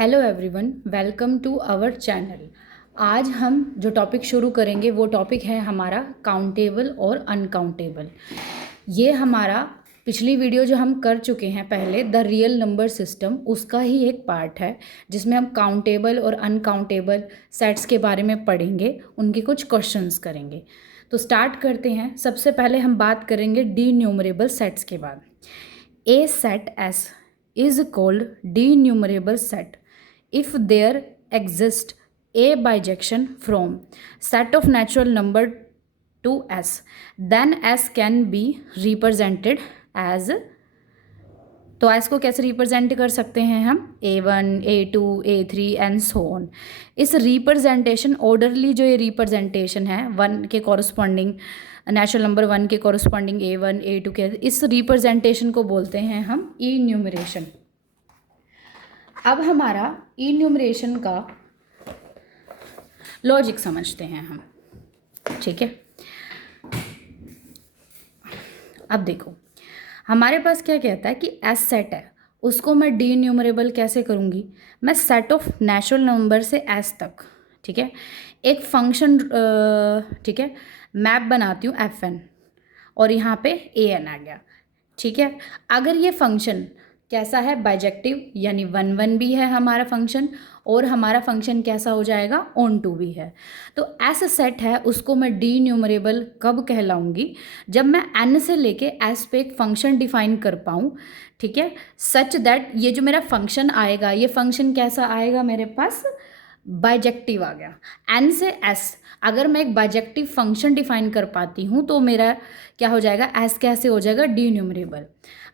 Hello everyone, welcome to our channel. आज हम जो टॉपिक शुरू करेंगे वो टॉपिक है हमारा काउंटेबल और अनकाउंटेबल। ये हमारा पिछली वीडियो जो हम कर चुके हैं पहले, द रियल नंबर सिस्टम, उसका ही एक पार्ट है जिसमें हम काउंटेबल और अनकाउंटेबल सेट्स के बारे में पढ़ेंगे, उनके कुछ क्वेश्चंस करेंगे। तो स्टार्ट करते हैं। सबसे पहले हम बात करेंगे डीन्यूमरेबल सेट्स के बाद। A set S is called denumerable set if there exists a bijection from set of natural number to s, then s can be represented as, तो s को कैसे रिप्रेजेंट कर सकते हैं हम, a1 a2 a3 and so on. इस representation orderly जो ये रिप्रेजेंटेशन है वन के कॉरस्पॉन्डिंग, नेचुरल नंबर वन के कॉरस्पॉन्डिंग a1 a2 के, इस रिप्रेजेंटेशन को बोलते हैं हम इन्यूमरेशन। अब हमारा इन्यूमरेशन का लॉजिक समझते हैं हम, ठीक है। अब देखो हमारे पास क्या कहता है कि एस सेट है, उसको मैं डी न्यूमरेबल कैसे करूँगी। मैं सेट ऑफ नेचुरल नंबर से एस तक, ठीक है, एक फंक्शन, ठीक है, मैप बनाती हूँ एफ एन, और यहाँ पे ए एन आ गया, ठीक है। अगर ये फंक्शन कैसा है, बाइजेक्टिव, यानी 1 1 भी है हमारा फंक्शन, और हमारा फंक्शन कैसा हो जाएगा, ऑन टू भी है, तो एस सेट है, उसको मैं डी न्यूमरेबल कब कहलाऊंगी, जब मैं एन से लेके एस पे एक फंक्शन डिफाइन कर पाऊँ, ठीक है, सच दैट ये जो मेरा फंक्शन आएगा, ये फंक्शन कैसा आएगा, मेरे पास बाइजेक्टिव आ गया। एन से एस अगर मैं एक बाइजेक्टिव फंक्शन डिफाइन कर पाती हूँ तो मेरा क्या हो जाएगा, एस कैसे हो जाएगा, डी न्यूमरेबल।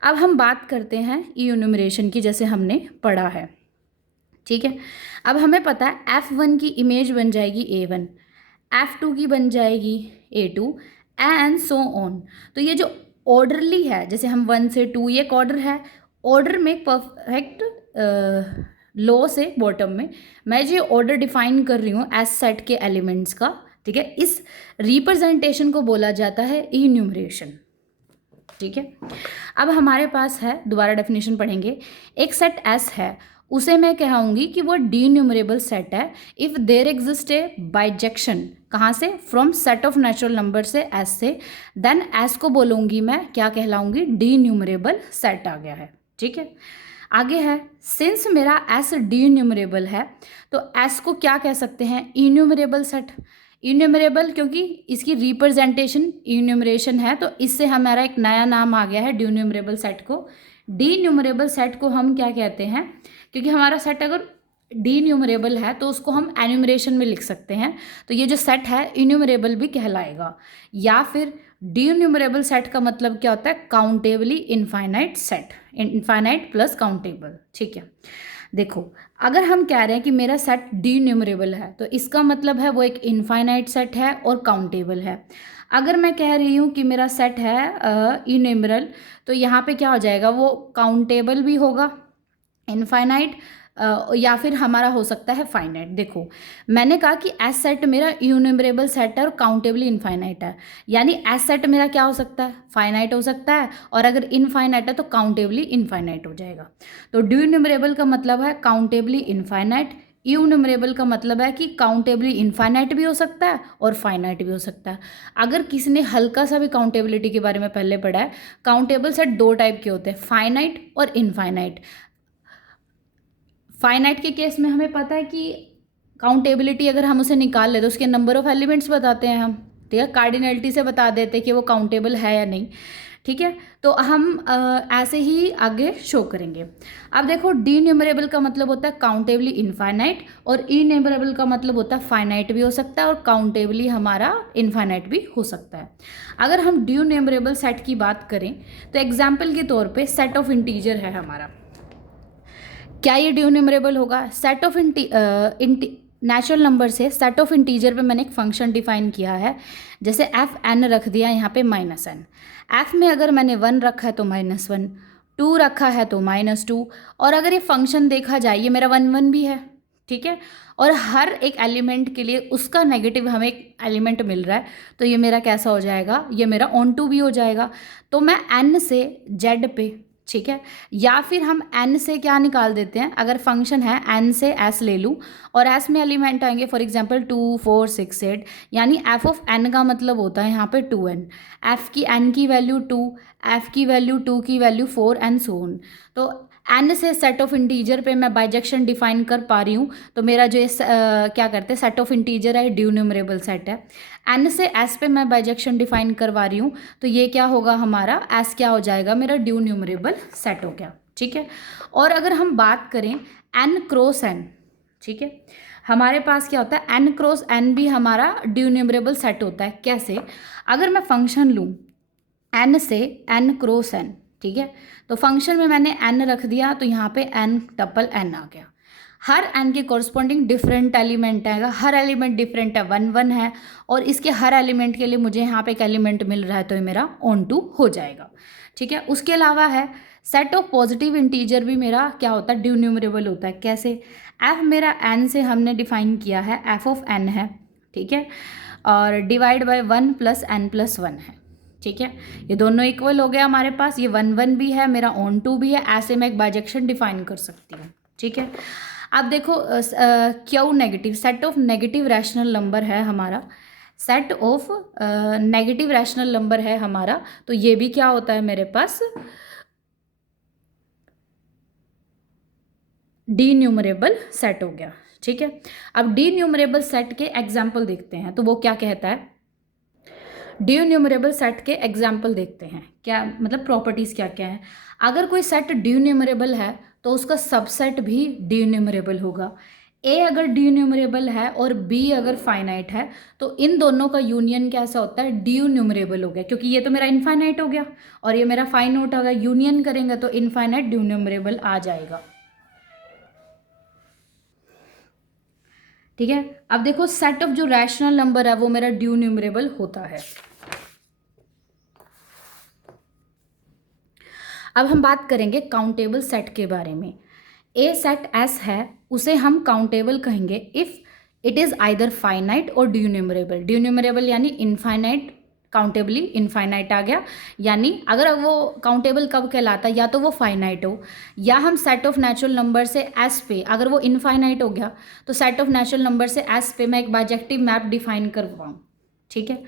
अब हम बात करते हैं इन्यूमरेशन की, जैसे हमने पढ़ा है, ठीक है। अब हमें पता है F1 की इमेज बन जाएगी A1, F2 की बन जाएगी A2 एंड सो ऑन। तो ये जो ऑर्डरली है, जैसे हम 1 से 2, ये एक ऑर्डर है, ऑर्डर में परफेक्ट लो से बॉटम में मैं जो ऑर्डर डिफाइन कर रही हूँ एस सेट के एलिमेंट्स का, ठीक है, इस रिप्रेजेंटेशन को बोला जाता है इन्यूमरेशन, ठीक है। अब हमारे पास है, दोबारा डेफिनेशन पढ़ेंगे, एक सेट एस है, उसे मैं कहूँगी कि वो डी न्यूमरेबल सेट है if there exist a bijection, कहाँ से, from set of natural number से एस से, देन एस को बोलूँगी मैं क्या कहलाऊँगी, डी न्यूमरेबल सेट आ गया है, ठीक है। आगे है, सिंस मेरा एस डी न्यूमरेबल है तो एस को क्या कह सकते हैं, इन्यूमरेबल सेट। इन्यूमरेबल क्योंकि इसकी रिप्रेजेंटेशन इन्यूमरेशन है, तो इससे हमारा एक नया नाम आ गया है डी न्यूमरेबल सेट को। डी न्यूमरेबल सेट को हम क्या कहते हैं, क्योंकि हमारा सेट अगर डी न्यूमरेबल है तो उसको हम एन्यूमरेशन में लिख सकते हैं, तो ये जो सेट है इन्यूमरेबल भी कहलाएगा। या फिर डी न्यूमरेबल सेट का मतलब क्या होता है, countably infinite set, infinite plus countable, ठीक है। देखो अगर हम कह रहे हैं कि मेरा सेट डी न्यूमरेबल है तो इसका मतलब है वो एक इनफाइनाइट सेट है और काउंटेबल है। अगर मैं कह रही हूँ कि मेरा सेट है इन्यूमरल, तो यहाँ पे क्या हो जाएगा, वो काउंटेबल भी होगा, इनफाइनाइट, या फिर हमारा हो सकता है फाइनाइट। देखो मैंने कहा कि एस सेट मेरा इन्यूमरेबल सेट है और काउंटेबली इनफाइनाइट है, यानी एस सेट मेरा क्या हो सकता है, फाइनाइट हो सकता है, और अगर इनफाइनाइट है तो काउंटेबली इनफाइनाइट हो जाएगा। तो ड्यून्यूमरेबल का मतलब है काउंटेबली इनफाइनाइट, इन्यूमरेबल का मतलब है कि काउंटेबली इनफाइनाइट भी हो सकता है और फाइनाइट भी हो सकता है। अगर किसी ने हल्का सा भी काउंटेबिलिटी के बारे में पहले पढ़ा है, काउंटेबल सेट 2 टाइप के होते हैं, फाइनाइट और इनफाइनाइट। फाइनाइट के केस में हमें पता है कि काउंटेबिलिटी अगर हम उसे निकाल ले तो उसके नंबर ऑफ एलिमेंट्स बताते हैं हम, ठीक है, कार्डिनलिटी से बता देते हैं कि वो काउंटेबल है या नहीं, ठीक है। तो हम ऐसे ही आगे शो करेंगे। अब देखो डी न्यूमरेबल का मतलब होता है काउंटेबली इनफाइनाइट, और इन्यूमरेबल का मतलब होता है फाइनाइट भी हो सकता है और काउंटेबली हमारा इनफाइनाइट भी हो सकता है। अगर हम डी न्यूमरेबल सेट की बात करें तो एग्जाम्पल के तौर पर सेट ऑफ इंटीजर है हमारा, क्या ये डी न्यूमरेबल होगा। सेट ऑफ नेचुरल नंबर से सेट ऑफ इंटीजर पे मैंने एक फंक्शन डिफाइन किया है, जैसे एफ एन रख दिया यहाँ पे माइनस एन। एफ में अगर मैंने 1 रखा है तो -1, 2 रखा है तो -2, और अगर ये फंक्शन देखा जाए ये मेरा 1 1 भी है, ठीक है, और हर एक एलिमेंट के लिए उसका नेगेटिव हमें एक एलिमेंट मिल रहा है, तो ये मेरा कैसा हो जाएगा, ये मेरा ऑन टू भी हो जाएगा। तो मैं एन से जेड पे ठीक है। या फिर हम n से क्या निकाल देते हैं, अगर फंक्शन है n से s ले लूँ और s में एलिमेंट आएंगे फॉर एग्जांपल 2 4 6 8, यानी f ऑफ n का मतलब होता है यहाँ पे 2n, f की n की वैल्यू 2, f की वैल्यू 2 की वैल्यू 4 एंड सो ऑन। तो n से सेट ऑफ इंटीजर पे मैं बाइजेक्शन डिफाइन कर पा रही हूँ, तो मेरा जो क्या करते हैं सेट ऑफ इंटीजर है ड्यू न्यूमरेबल सेट है। n से s पे मैं बाइजेक्शन डिफाइन करवा रही हूँ, तो ये क्या होगा हमारा s क्या हो जाएगा, मेरा ड्यू न्यूमरेबल सेट हो गया। ठीक है। और अगर हम बात करें n क्रॉस n, ठीक है, हमारे पास क्या होता है n क्रॉस n भी हमारा ड्यू न्यूमरेबल सेट होता है। कैसे, अगर मैं फंक्शन लूँ n से n क्रॉस n, ठीक है, तो फंक्शन में मैंने n रख दिया तो यहाँ पे n टपल n आ गया। हर n के कॉरस्पॉन्डिंग डिफरेंट एलिमेंट आएगा, हर एलिमेंट डिफरेंट है, 1 1 है, और इसके हर एलिमेंट के लिए मुझे यहाँ पे एक एलिमेंट मिल रहा है, तो ये मेरा ऑन टू हो जाएगा। ठीक है। उसके अलावा है सेट ऑफ पॉजिटिव इंटीजर भी मेरा क्या होता है, ड्यू न्यूमरेबल होता है। कैसे, f मेरा n से हमने डिफाइन किया है, f ऑफ n है, ठीक है, और divide by 1 plus n plus 1 है। ठीक है, ये दोनों इक्वल हो गया हमारे पास, ये 1 1 भी है, मेरा ऑन टू भी है, ऐसे मैं एक बाइजेक्शन डिफाइन कर सकती हूँ। ठीक है। अब देखो Q negative, set of negative rational number है हमारा, set of negative rational number है हमारा, तो ये भी क्या होता है मेरे पास डी न्यूमरेबल सेट हो गया। ठीक है। अब डी न्यूमरेबल सेट के एग्जाम्पल देखते हैं, तो वो क्या कहता है, डी न्यूमरेबल सेट के एग्जाम्पल देखते हैं, क्या मतलब प्रॉपर्टीज़ क्या क्या है। अगर कोई सेट डी न्यूमरेबल है तो उसका सबसेट भी डी न्यूमरेबल होगा। ए अगर डी न्यूमरेबल है और बी अगर फाइनाइट है, तो इन दोनों का यूनियन कैसा होता है, डी न्यूमरेबल हो गया, क्योंकि ये तो मेरा इनफाइनाइट हो गया और ये मेरा फाइनाइट होगा, यूनियन करेंगे तो इनफाइनाइट डी न्यूमरेबल आ जाएगा। ठीक है। अब देखो सेट ऑफ जो रैशनल नंबर है वो मेरा ड्यू न्यूमरेबल होता है। अब हम बात करेंगे काउंटेबल सेट के बारे में। ए सेट एस है, उसे हम काउंटेबल कहेंगे if it is either finite और ड्यू न्यूमरेबल। ड्यू न्यूमरेबल यानी इनफाइनाइट, काउंटेबली इनफाइनाइट आ गया, यानी अगर वो काउंटेबल कब कहलाता है, या तो वो फाइनाइट हो, या हम सेट ऑफ नेचुरल नंबर से एस पे, अगर वो इनफाइनाइट हो गया तो सेट ऑफ नेचुरल नंबर से एस पे मैं एक बाइजेक्टिव मैप डिफाइन करवाऊँ। ठीक है।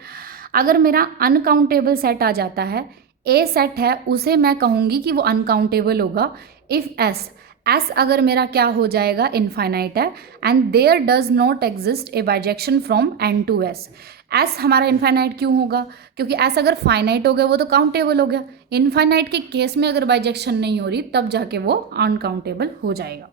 अगर मेरा अनकाउंटेबल सेट आ जाता है, ए सेट है, उसे मैं कहूँगी कि वो अनकाउंटेबल होगा इफ़ एस, एस अगर मेरा क्या हो जाएगा, इनफाइनाइट है, and there does not exist a bijection from N to S. S हमारा इनफाइनाइट क्यों होगा, क्योंकि एस अगर फाइनाइट हो गया वो तो काउंटेबल हो गया, इनफाइनाइट के केस में अगर बाइजेक्शन नहीं हो रही तब जाके वो अनकाउंटेबल हो जाएगा।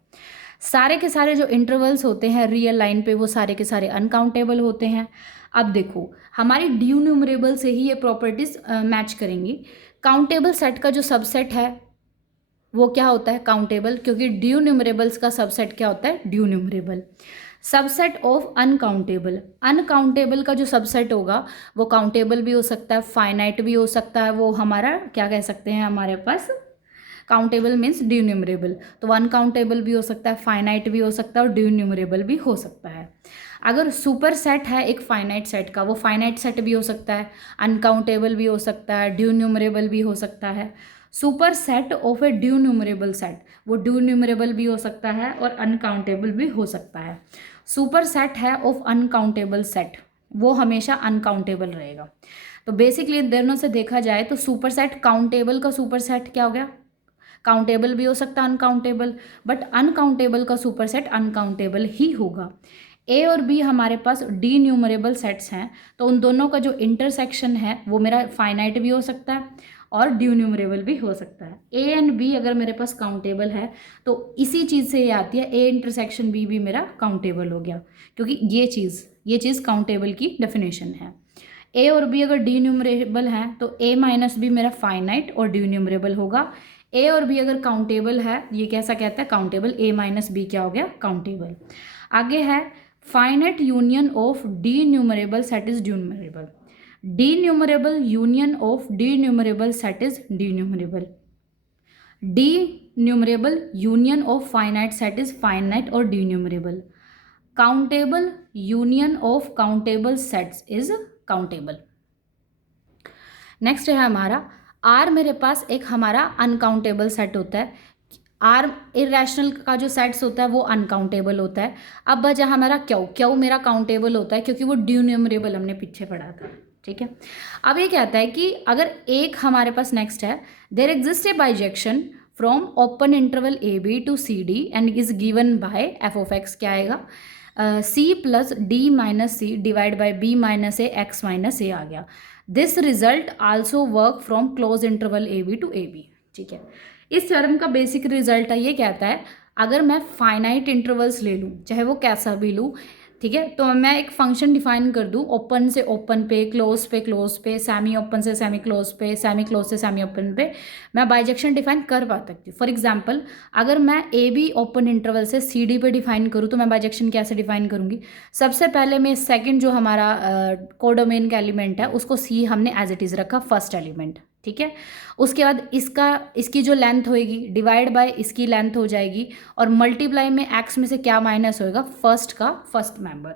सारे के सारे जो इंटरवल्स होते हैं रियल लाइन पे वो सारे के सारे अनकाउंटेबल होते हैं। अब देखो हमारी ड्यू न्यूमरेबल से ही ये प्रॉपर्टीज मैच करेंगी। काउंटेबल सेट का जो सबसेट है वो क्या होता है, काउंटेबल, क्योंकि ड्यू न्यूमरेबल्स का सबसेट क्या होता है, due numerable. Subset of uncountable, uncountable का जो सबसेट होगा वो काउंटेबल भी हो सकता है, फाइनाइट भी हो सकता है, वो हमारा क्या कह सकते हैं, हमारे पास काउंटेबल मीन्स ड्यू न्यूमरेबल, तो अनकाउंटेबल भी हो सकता है, फाइनाइट भी हो सकता है और ड्यू न्यूमरेबल भी हो सकता है। अगर सुपर सेट है एक फाइनाइट सेट का, वो फाइनाइट सेट भी हो सकता है, अनकाउंटेबल भी हो सकता है, ड्यू न्यूमरेबल भी हो सकता है। Super set of A due numerable set, वो ड्यू न्यूमरेबल भी हो सकता है और अनकाउंटेबल भी हो सकता है। सुपर सेट है ऑफ अनकाउंटेबल सेट, वो हमेशा अनकाउंटेबल रहेगा। तो बेसिकली दोनों से देखा जाए तो सुपर सेट, काउंटेबल का सुपर सेट क्या हो गया, काउंटेबल भी हो सकता है अनकाउंटेबल, बट अनकाउंटेबल का सुपर सेट अनकाउंटेबल ही होगा। ए और बी हमारे पास डी न्यूमरेबल सेट्स हैं, तो उन दोनों का जो इंटरसेक्शन है वो मेरा फाइनाइट भी हो सकता है और ड्यू न्यूमरेबल भी हो सकता है। ए एंड बी अगर मेरे पास काउंटेबल है तो इसी चीज़ से ये आती है, ए इंटरसेक्शन बी भी मेरा काउंटेबल हो गया, क्योंकि ये चीज़ काउंटेबल की डेफिनेशन है। ए और बी अगर डी न्यूमरेबल हैं तो ए माइनस बी मेरा फाइनाइट और ड्यू न्यूमरेबल होगा। ए और बी अगर काउंटेबल है, ये कैसा कहता है, काउंटेबल, ए माइनस बी क्या हो गया, काउंटेबल। आगे है finite union of denumerable set is denumerable, denumerable union of denumerable set is denumerable, denumerable union of finite set is finite और denumerable, countable union of countable sets is countable. Next है हमारा are मेरे पास एक हमारा uncountable set होता है, are irrational का जो सेट्स होता है वो अनकाउंटेबल होता है। अब बचा हमारा क्यू, क्यू मेरा काउंटेबल होता है क्योंकि वो ड्यून्यूमरेबल हमने पीछे पढ़ा था, ठीक है। अब ये कहता है कि अगर एक हमारे पास नेक्स्ट है, there exist a bijection from open interval A B to C D and is given by F of X, क्या आएगा, C plus D minus C divide by B minus A X minus A आ गया। This result also work from close interval A B to A B, ठीक है। इस theorem का basic result है, ये कहता है अगर मैं फाइनाइट इंटरवल्स ले लूँ, चाहे वो कैसा भी लूँ, ठीक है, तो मैं एक फंक्शन डिफाइन कर दूँ ओपन से ओपन पे, क्लोज पे, सेमी ओपन से सेमी क्लोज पे, सेमी क्लोज से सेमी ओपन पे, मैं बाइजेक्शन डिफाइन कर पा सकती हूँ। फॉर एग्जांपल अगर मैं ए बी ओपन इंटरवल से सी डी पे डिफाइन करूँ तो मैं बाइजेक्शन कैसे डिफाइन करूँगी। सबसे पहले मैं सेकंड जो हमारा कोडोमेन का एलिमेंट है उसको सी हमने एज इट इज़ रखा फर्स्ट एलिमेंट, ठीक है। उसके बाद इसकी जो लेंथ होएगी डिवाइड बाय इसकी लेंथ हो जाएगी और मल्टीप्लाई में एक्स में से क्या माइनस होएगा, फर्स्ट का first member.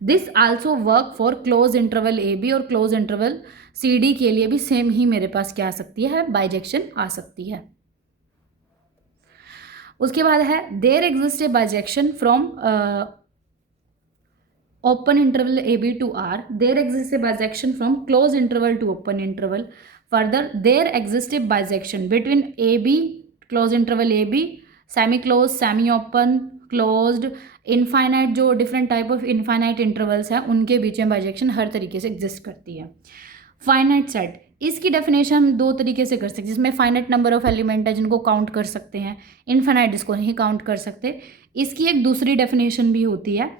This also work for close interval A B और क्लोज इंटरवल सी डी के लिए भी सेम ही मेरे पास क्या आ सकती है, बाइजेक्शन आ सकती है। उसके बाद है there exist a bijection from open interval ab to r, there exists a bisection from close interval to open interval. Further, there exists a bisection between ab, close interval ab, semi closed, semi open, closed, infinite, जो different type of infinite intervals हैं उनके बीच में bijection हर तरीके से exist करती है। Finite set, इसकी definition हम दो तरीके से कर सकते हैं, जिसमें फाइनाइट नंबर ऑफ एलिमेंट है जिनको काउंट कर सकते हैं, इनफाइनाइट जिसको नहीं काउंट कर सकते। इसकी एक दूसरी डेफिनेशन भी होती है,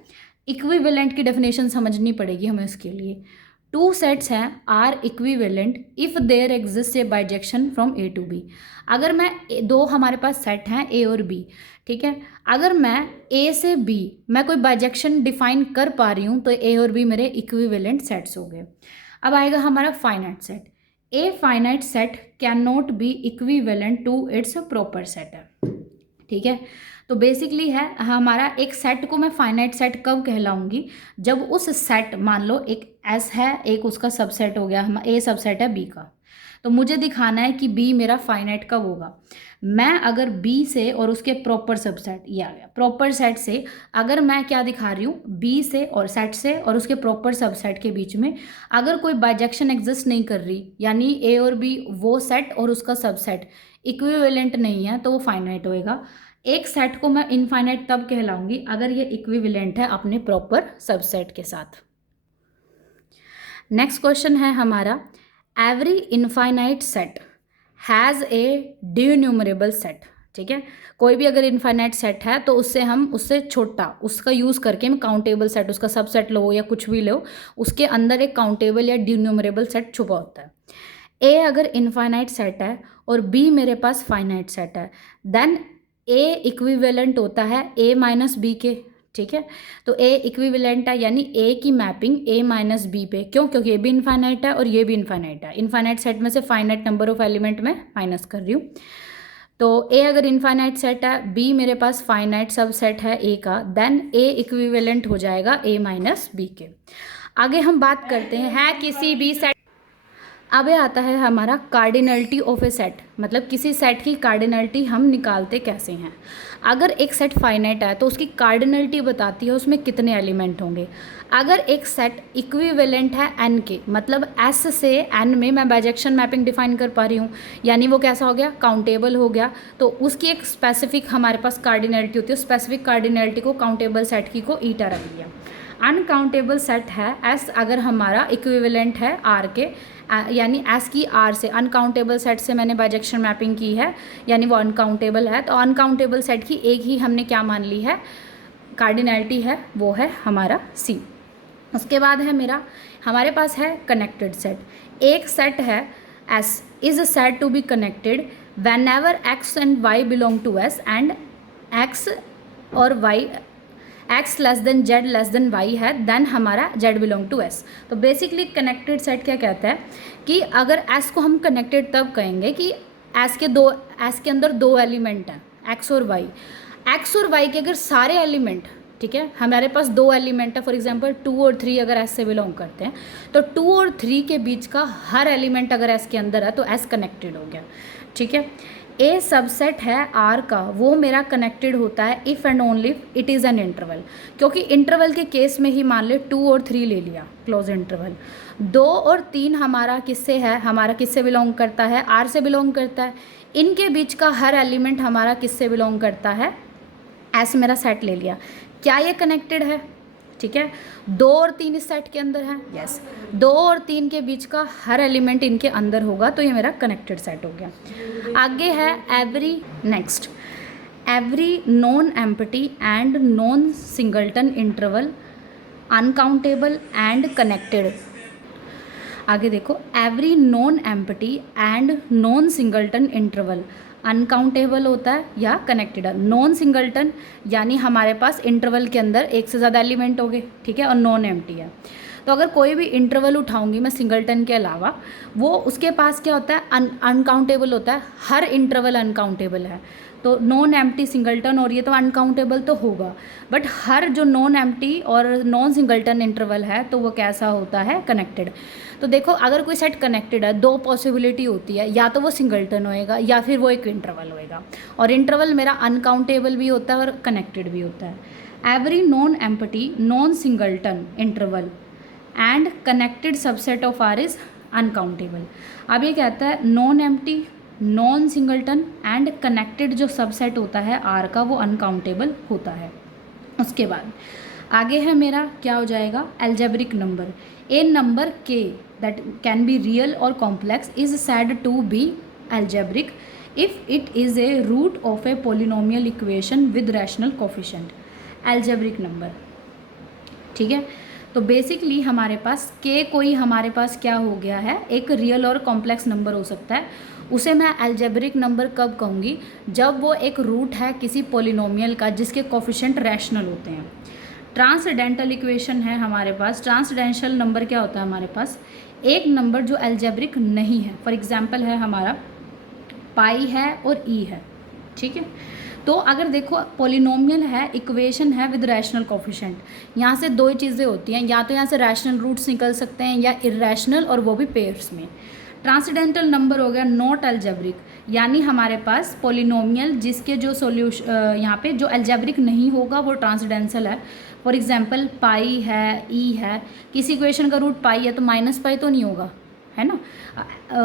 इक्विवेलेंट की डेफिनेशन समझनी पड़ेगी हमें उसके लिए। टू सेट्स हैं are equivalent if there exist a bijection from A to B. अगर मैं दो हमारे पास सेट हैं ए और बी, ठीक है, अगर मैं ए से बी मैं कोई बाइजेक्शन डिफाइन कर पा रही हूँ तो ए और बी मेरे इक्विवेलेंट सेट्स हो गए। अब आएगा हमारा finite set. A finite set can not be equivalent to its proper set है, ठीक है। तो बेसिकली है हमारा एक सेट को मैं फाइनाइट सेट कब कहलाऊंगी, जब उस सेट, मान लो एक एस है, एक उसका सबसेट हो गया, हम ए सबसेट है बी का, तो मुझे दिखाना है कि बी मेरा फाइनाइट कब होगा। मैं अगर बी से और उसके प्रॉपर सबसेट, ये आ गया प्रॉपर सेट से, अगर मैं क्या दिखा रही हूँ, बी से और सेट से और उसके प्रॉपर सबसेट के बीच में अगर कोई बाइजेक्शन एग्जिस्ट नहीं कर रही, यानी ए और बी वो सेट और उसका सबसेट इक्विवेलेंट नहीं है, तो वो फाइनाइट होएगा। एक सेट को मैं इनफाइनाइट तब कहलाऊंगी अगर ये इक्विवेलेंट है अपने प्रॉपर सबसेट के साथ। नेक्स्ट क्वेश्चन है हमारा, every infinite set has a denumerable set, ठीक है। कोई भी अगर इनफाइनाइट सेट है तो उससे छोटा उसका यूज़ करके मैं काउंटेबल सेट, उसका सबसेट लो या कुछ भी लो, उसके अंदर एक काउंटेबल या ड्यून्यूमरेबल सेट छुपा होता है। ए अगर इनफाइनाइट सेट है और बी मेरे पास फाइनाइट सेट है, देन ए इक्विवेलेंट होता है ए माइनस बी के, ठीक है। तो ए इक्विवेलेंट है यानी ए की मैपिंग ए माइनस बी पे, क्यों, क्योंकि ए भी इनफाइनाइट है और ये भी इनफाइनाइट है। इनफाइनाइट सेट में से फाइनाइट नंबर ऑफ एलिमेंट में माइनस कर रही हूँ। तो ए अगर इनफाइनाइट सेट है, बी मेरे पास फाइनाइट सब सेट है ए का, देन ए इक्विवेलेंट हो जाएगा ए माइनस बी के। आगे हम बात करते हैं किसी भी सेट। अब आता है हमारा कार्डिनलिटी ऑफ ए सेट, मतलब किसी सेट की कार्डिनलिटी हम निकालते कैसे हैं। अगर एक सेट फाइनाइट है तो उसकी कार्डिनलिटी बताती है उसमें कितने एलिमेंट होंगे। अगर एक सेट इक्विवेलेंट है एन के, मतलब एस से एन में मैं बाइजेक्शन मैपिंग डिफाइन कर पा रही हूँ, यानी वो कैसा हो गया, काउंटेबल हो गया, तो उसकी एक स्पेसिफिक हमारे पास कार्डिनलिटी होती है। स्पेसिफिक कार्डिनलिटी को काउंटेबल सेट की को ईटा रख दिया। अनकाउंटेबल सेट है एस अगर हमारा इक्विवेलेंट है आर के, यानी एस की आर से। अनकाउंटेबल सेट से मैंने बाइजेक्शन मैपिंग की है यानी वो अनकाउंटेबल है, तो अनकाउंटेबल सेट की एक ही हमने क्या मान ली है, कार्डिनलिटी है, वो है हमारा सी। उसके बाद है हमारे पास है कनेक्टेड सेट। एक सेट है S is said to be connected whenever X and Y belong to S and X और Y X less than Z less than Y है, देन हमारा जेड बिलोंग टू एस। तो basically connected set क्या कहता है कि अगर S को हम कनेक्टेड तब कहेंगे कि एस के अंदर दो एलिमेंट हैं, एक्स और वाई। एक्स और वाई के अगर सारे एलिमेंट ठीक है, हमारे पास 2 एलिमेंट है, फॉर एग्जांपल 2 और 3 अगर एस से बिलोंग करते हैं तो 2 और 3 के बीच का हर एलिमेंट अगर एस के अंदर है तो एस कनेक्टेड हो गया। ठीक है, ए सबसेट है आर का, वो मेरा कनेक्टेड होता है if and only it is an interval, क्योंकि इंटरवल के केस में ही मान ले 2 और 3 ले लिया क्लोज इंटरवल। 2 और 3 हमारा किससे है, हमारा किससे बिलोंग करता है, आर से बिलोंग करता है। इनके बीच का हर एलिमेंट हमारा किससे बिलोंग करता है, एस मेरा सेट ले लिया। क्या ये कनेक्टेड है, ठीक है, 2 और 3 इस सेट के अंदर है, यस, 2 और 3 के बीच का हर एलिमेंट इनके अंदर होगा तो ये मेरा कनेक्टेड सेट हो गया। आगे है every non empty and non singleton interval uncountable and connected. आगे देखो, every non empty and non singleton interval uncountable होता है या कनेक्टेड है। नॉन सिंगल्टन यानी हमारे पास इंटरवल के अंदर एक से ज़्यादा एलिमेंट हो गए, ठीक है, और नॉन एम्प्टी है। तो अगर कोई भी इंटरवल उठाऊंगी मैं सिंगल्टन के अलावा, वो उसके पास क्या होता है, अनकाउंटेबल होता है, हर इंटरवल अनकाउंटेबल है। तो नॉन एम्प्टी सिंगल्टन और ये तो अनकाउंटेबल तो होगा, बट हर जो नॉन एम्प्टी और नॉन सिंगल्टन इंटरवल है तो वो कैसा होता है, कनेक्टेड। तो देखो, अगर कोई सेट कनेक्टेड है, 2 पॉसिबिलिटी होती है, या तो वो सिंगल्टन होएगा या फिर वो एक इंटरवल होएगा, और इंटरवल मेरा अनकाउंटेबल भी होता है और कनेक्टेड भी होता है। Every non empty non singleton interval and connected subset of R is uncountable. अब ये कहता है non empty non singleton and connected जो सबसेट होता है आर का वो अनकाउंटेबल होता है। उसके बाद आगे है मेरा क्या हो जाएगा, एल्जेब्रिक नंबर। ए नंबर के दैट कैन बी रियल और complex is said to be algebraic if it is a root of a polynomial equation with rational coefficient. Algebraic number, ठीक है, तो बेसिकली हमारे पास के कोई हमारे पास क्या हो गया है, एक रियल और कॉम्प्लेक्स नंबर हो सकता है। उसे मैं एल्जेब्रिक नंबर कब कहूँगी, जब वो एक रूट है किसी पोलिनोमियल का जिसके कोफिशिएंट रैशनल होते हैं। ट्रांसडेंटल इक्वेशन है हमारे पास। ट्रांसडेंशल नंबर क्या होता है, हमारे पास एक नंबर जो एल्जेब्रिक नहीं है। फॉर एग्जांपल है हमारा पाई है और ई है, ठीक है। तो अगर देखो पोलिनोमियल है, इक्वेशन है विद रैशनल कोफिशिएंट, यहाँ से 2 ही चीज़ें होती हैं, या तो यहाँ से रैशनल रूट्स निकल सकते हैं या इरेशनल, और वो भी पेयर्स में। ट्रांसडेंटल नंबर हो गया नॉट एल्जेब्रिक, यानी हमारे पास पोलिनोमियल जिसके जो सोल्यूशन यहाँ पे जो एल्जेब्रिक नहीं होगा वो ट्रांसडेंशल है। फॉर एग्जांपल पाई है, ई है, किसी इक्वेशन का रूट पाई है तो माइनस पाई तो नहीं होगा, है ना।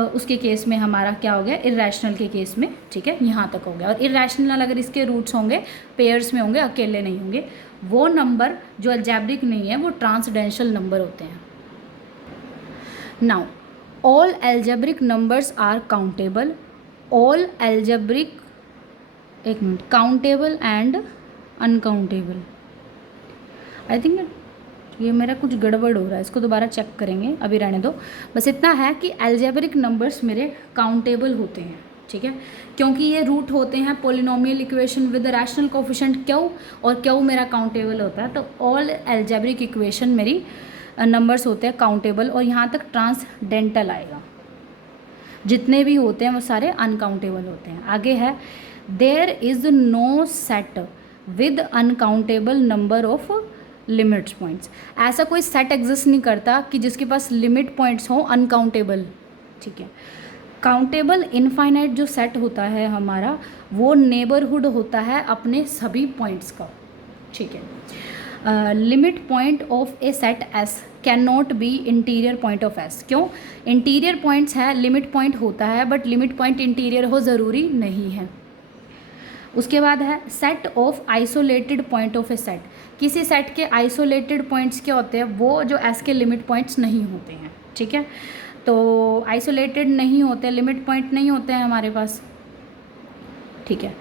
उसके केस में हमारा क्या हो गया, इरेशनल के केस में, ठीक है, यहाँ तक हो गया। और इरेशनल अगर इसके रूट्स होंगे पेयर्स में होंगे, अकेले नहीं होंगे, वो नंबर जो एल्जेब्रिक नहीं है वो ट्रांसडेंशल नंबर होते हैं। Now all algebraic numbers are countable. All algebraic, एक minute, countable and uncountable. I think ये मेरा कुछ गड़बड़ हो रहा है, इसको दोबारा चेक करेंगे, अभी रहने दो। बस इतना है कि एल्जेब्रिक नंबर्स मेरे काउंटेबल होते हैं, ठीक है, क्योंकि ये रूट होते हैं polynomial equation with rational coefficient Q, और क्यू मेरा काउंटेबल होता है। तो ऑल एल्जेब्रिक इक्वेशन मेरी नंबर्स होते हैं काउंटेबल, और यहाँ तक ट्रांसडेंटल आएगा। जितने भी होते हैं वो सारे अनकाउंटेबल होते हैं। आगे है there is no set with uncountable number of limits points. ऐसा कोई सेट एग्जिस्ट नहीं करता कि जिसके पास लिमिट पॉइंट्स हो अनकाउंटेबल, ठीक है। काउंटेबल इनफाइनाइट जो सेट होता है हमारा, वो नेबरहुड होता है अपने सभी पॉइंट्स का, ठीक है। Limit point of A set S can not B interior point of S. क्यों, इंटीरियर पॉइंट्स है, लिमिट पॉइंट होता है, बट लिमिट पॉइंट इंटीरियर हो ज़रूरी नहीं है। उसके बाद है set of isolated point of A set. किसी सेट के आइसोलेटेड पॉइंट्स क्या होते हैं, वो जो एस के लिमिट पॉइंट्स नहीं होते हैं, ठीक है। तो आइसोलेटेड नहीं होते, लिमिट पॉइंट नहीं होते हैं हमारे पास, ठीक है।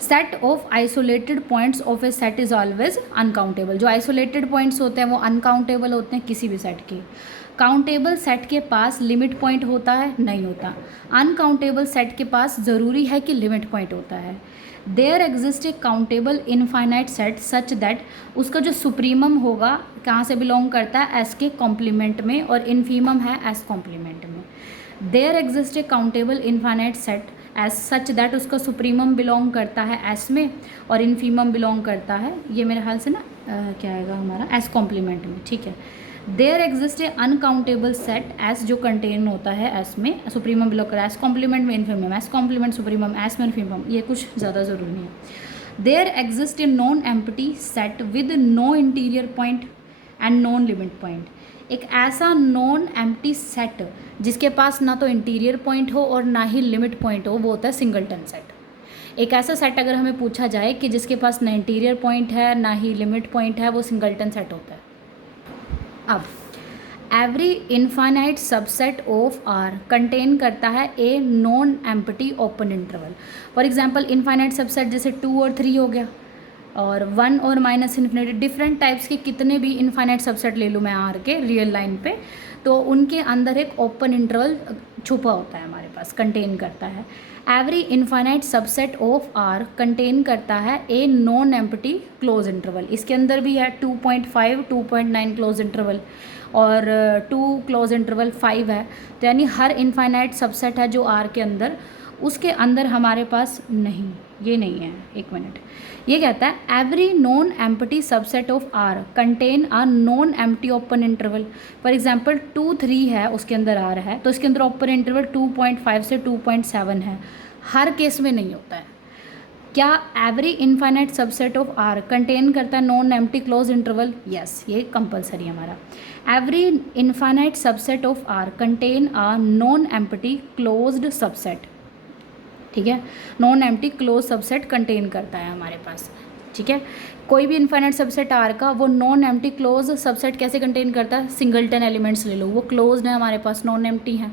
Set of isolated points of A set is always uncountable. जो आइसोलेटेड पॉइंट्स होते हैं वो अनकाउंटेबल होते हैं किसी भी सेट के। काउंटेबल सेट के पास लिमिट पॉइंट होता है, नहीं होता। अनकाउंटेबल सेट के पास ज़रूरी है कि लिमिट पॉइंट होता है। There exist a countable infinite set such that, उसका जो सुप्रीमम होगा कहाँ से बिलोंग करता है, एस के कॉम्प्लीमेंट में, और इनफीमम है एस कॉम्प्लीमेंट में। There exist a countable infinite set S such that, उसका सुप्रीमम बिलोंग करता है एस में और इनफीमम बिलोंग करता है, ये मेरे ख्याल से ना क्या आएगा हमारा एस कॉम्प्लीमेंट में, ठीक है। There exist a uncountable set S जो कंटेन होता है एस में, सुप्रीमम बिलोंग कर एस कॉम्प्लीमेंट में infimum, S complement supremum, S में इन्फीमम, ये कुछ ज़्यादा ज़रूरी नहीं है। There exist a non empty set with no interior point and non limit point. एक ऐसा नॉन एम्प्टी सेट जिसके पास ना तो इंटीरियर पॉइंट हो और ना ही लिमिट पॉइंट हो, वो होता है सिंगलटन सेट। एक ऐसा सेट अगर हमें पूछा जाए कि जिसके पास ना इंटीरियर पॉइंट है ना ही लिमिट पॉइंट है, वो सिंगलटन सेट होता है। अब every infinite subset of R contain करता है a non empty open interval. For example infinite subset जैसे 2 और 3 हो गया, और 1 और माइनस इन्फिनिटी, डिफरेंट टाइप्स के कितने भी इनफाइनाइट सबसेट ले लूँ मैं आर के रियल लाइन पे, तो उनके अंदर एक ओपन इंटरवल छुपा होता है हमारे पास, कंटेन करता है। Every infinite subset of R contain करता है a non empty close interval. इसके अंदर भी है 2.5, 2.9 क्लोज इंटरवल और 2 क्लोज इंटरवल 5 है। तो यानी हर इनफाइनाइट सबसेट है जो आर के अंदर, उसके अंदर हमारे पास नहीं, ये नहीं है, एक मिनट, ये कहता है every non empty subset of R contain a non empty open interval. For example 2, 3 है, उसके अंदर आर है, तो इसके अंदर ओपन इंटरवल 2.5 से 2.7 है। हर केस में नहीं होता है। क्या every infinite subset of R contain करता है non empty close interval? Yes, ये कंपलसरी है हमारा। Every infinite subset of R contain a non empty closed subset, ठीक है, non empty close subset contain करता है हमारे पास, ठीक है। कोई भी इनफाइनाइट सबसेट आर का वो नॉन एम्प्टी क्लोज सबसेट कैसे कंटेन करता है? सिंगलटन एलिमेंट्स ले लो, वो क्लोज्ड है हमारे पास, नॉन एम्प्टी है।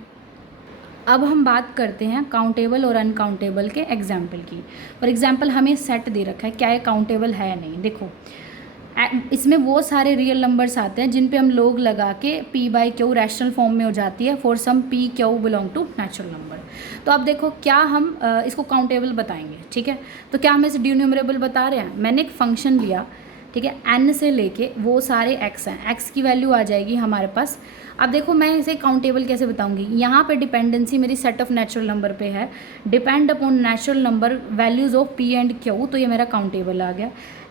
अब हम बात करते हैं काउंटेबल और अनकाउंटेबल के एग्जाम्पल की। फॉर एग्जाम्पल हमें सेट दे रखा है, क्या ये काउंटेबल है या नहीं। देखो इसमें वो सारे रियल नंबर्स आते हैं जिन पे हम लोग लगा के p/q रैशनल फॉर्म में हो जाती है for some p/q belong to natural number. तो अब देखो क्या हम इसको काउंटेबल बताएंगे, ठीक है। तो क्या हम इसे ड्यून्यूमरेबल बता रहे हैं? मैंने एक फंक्शन लिया, ठीक है, n से लेके वो सारे x हैं, x की वैल्यू आ जाएगी हमारे पास। अब देखो मैं इसे काउंटेबल कैसे बताऊंगी। यहाँ पे डिपेंडेंसी मेरी सेट ऑफ नेचुरल नंबर पे है, depend upon natural number values of p and q, तो ये मेरा काउंटेबल आ गया।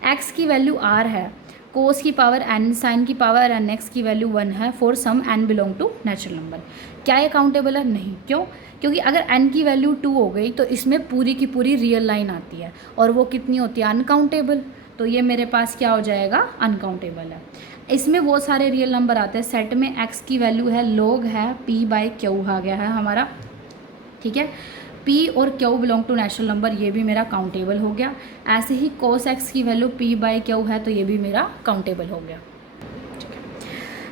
x की वैल्यू r है, कोस की पावर n, साइन की पावर n, x की वैल्यू 1 है for some n belong to natural number. क्या ये काउंटेबल है? नहीं। क्यों? क्योंकि अगर n की वैल्यू 2 हो गई तो इसमें पूरी की पूरी रियल लाइन आती है, और वो कितनी होती है? अनकाउंटेबल। तो ये मेरे पास क्या हो जाएगा? अनकाउंटेबल है। इसमें वो सारे रियल नंबर आते हैं, सेट में x की वैल्यू है log है, p/q आ गया है हमारा, ठीक है। p और q belong to natural number, ये भी मेरा काउंटेबल हो गया। ऐसे ही cos x की वैल्यू p/q है, तो ये भी मेरा काउंटेबल हो गया।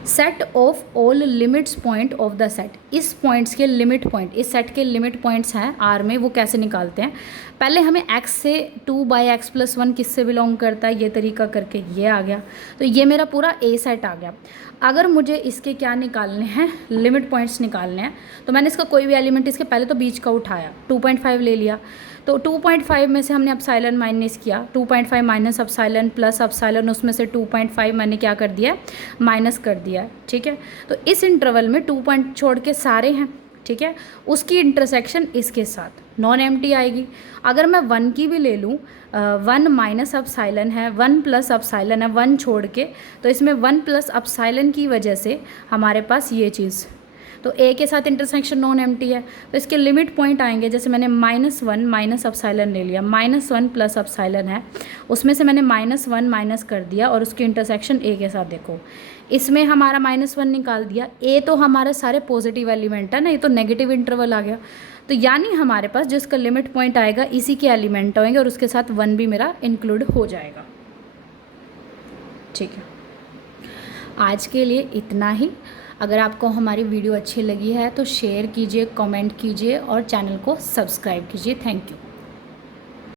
Set of all limits point of the set, इस पॉइंट्स के लिमिट पॉइंट, इस सेट के लिमिट पॉइंट्स हैं आर में, वो कैसे निकालते हैं? पहले हमें x से 2/x+1 किससे बिलोंग करता है, ये तरीका करके ये आ गया। तो ये मेरा पूरा ए सेट आ गया। अगर मुझे इसके क्या निकालने हैं? लिमिट पॉइंट्स निकालने हैं। तो मैंने इसका कोई भी एलिमेंट इसके पहले तो बीच का उठाया, 2.5 ले लिया। तो 2.5 में से हमने अपसाइलन माइनस किया, 2.5 माइनस अपसाइलन प्लस अपसाइलन, उसमें से 2.5 मैंने क्या कर दिया? माइनस कर दिया, ठीक है। तो इस इंटरवल में 2 पॉइंट छोड़ के सारे हैं, ठीक है, उसकी इंटरसेक्शन इसके साथ नॉन एम्प्टी आएगी। अगर मैं 1 की भी ले लूँ, 1 माइनस अपसाइलन है, 1 प्लस अपसाइलन है, 1 छोड़ के, तो इसमें 1 प्लस अपसाइलन की वजह से हमारे पास ये चीज़, तो ए के साथ इंटरसेक्शन नॉन एम्प्टी है, तो इसके लिमिट पॉइंट आएंगे। जैसे मैंने -1 माइनस अपसाइलन ले लिया, -1 प्लस अपसाइलन है, उसमें से मैंने -1 माइनस कर दिया और उसकी इंटरसेक्शन ए के साथ देखो, इसमें हमारा -1 निकाल दिया। ए तो हमारे सारे पॉजिटिव एलिमेंट है ना, ये तो नेगेटिव इंटरवल आ गया। तो यानी हमारे पास जिसका लिमिट पॉइंट आएगा इसी के एलिमेंट होंगे और उसके साथ 1 भी मेरा इंक्लूड हो जाएगा, ठीक है। आज के लिए इतना ही। अगर आपको हमारी वीडियो अच्छी लगी है तो शेयर कीजिए, कमेंट कीजिए और चैनल को सब्सक्राइब कीजिए। Thank you.